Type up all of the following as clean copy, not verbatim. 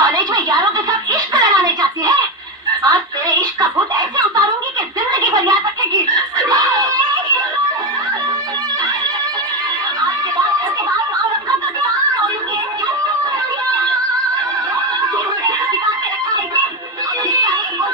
कॉलेज में यारों के साथ इश्क लगाने जाती है। आज तेरे इश्क का भूत ऐसे उतारूंगी कि जिंदगी भर याद रखेगी। आज के बाद घर के बाहर पाँव रखा तो दीवार तोड़ूंगी। दीवार पे रखा है इसे, जिसका एक बोल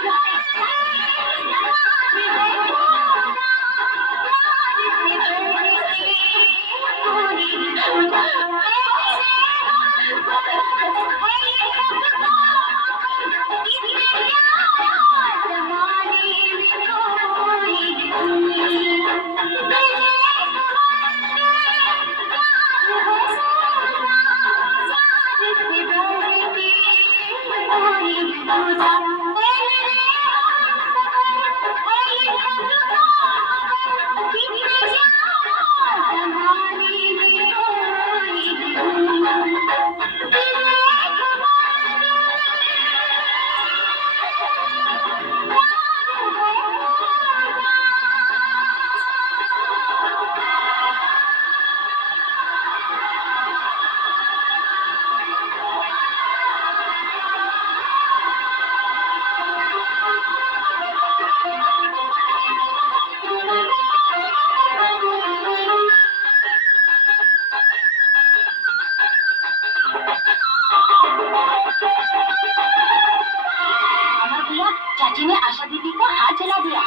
चाची ने आशा दीदी को हाथ जला दिया।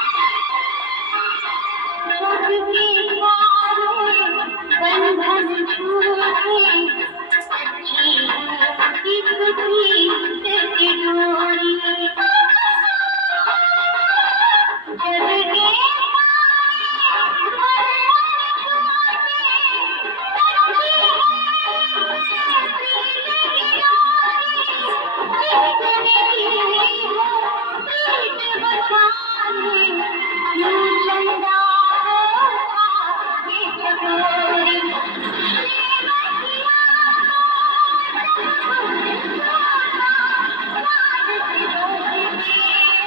बंधन छूटे